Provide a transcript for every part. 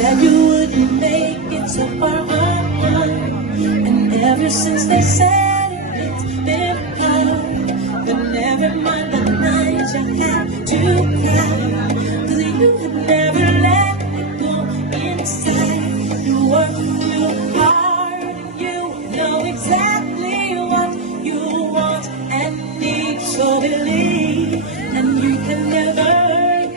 said you wouldn't make it so far, and ever since they said it, it's been hard. But never mind the nights I had to cry, 'cause you had never let me go inside. You work too hard, and you know exactly what you want and need. So believe, and you can never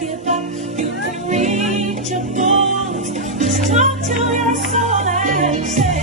give up. You can reach your goals. Just talk to your soul and say,